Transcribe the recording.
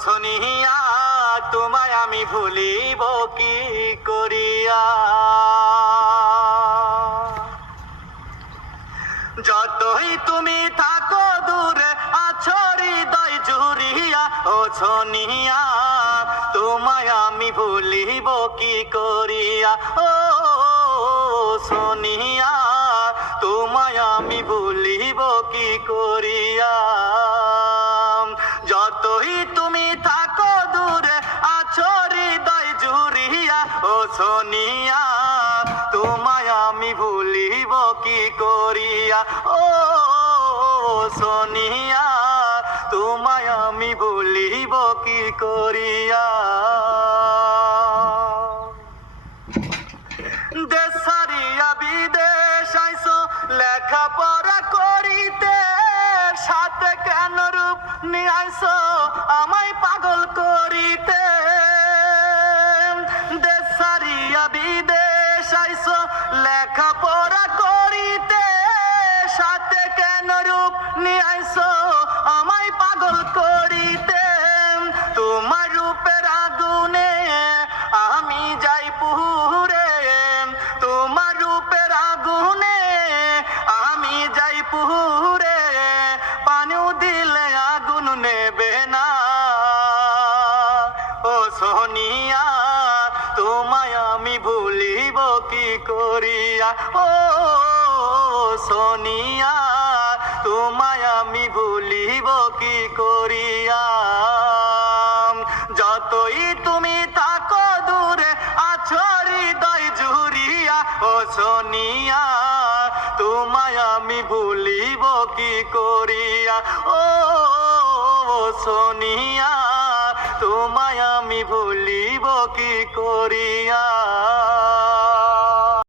সোনিয়া তোমায় আমি ভুলিব কি করিয়া। যতই তুমি থাকো দূরে আছো হৃদয় জুড়িয়া, ও সোনিয়া তোমায় আমি ভুলিব কি করিয়া। ও সোনিয়া তোমায় আমি ভুলিব কি করিয়া। যতই তুমি থাকো দূরে আছো হৃদয় জুড়িয়া, ও সোনিয়া তোমায় আমি ভুলিব কি করিয়া। ও সোনিয়া তোমায় আমি ভুলিব কি করিয়া। দেশ ছাড়িয়া বিদেশ আইসো লেখাপড়া করিতে, সাথে কেন রূপ নিয়ে আইসো আমায় পাগল করিতে। দেশ ছাড়িয়া বিদেশ আইসো লেখাপড়া করিতে, সাথে কেন রূপ নিয়ে আইসো আমায় পাগল করিতে। তোমার রূপের আগুনে আমি যাই পুরে, তোমার রূপের আগুনে আমি যাই পুরে, পানিও দিলে আগুন নেবে না। ও সোনিয়া তোমায় আমি ভুলিব কি করিয়া। ও সোনিয়া তোমায় আমি ভুলিব কি করিয়া। যতই তুমি থাকো দূরে আছো হৃদয় জুড়িয়া, ও সোনিয়া তোমায় আমি ভুলিব কি করিয়া। ও সোনিয়া তোমায় আমি ভুলিব কি করিয়া।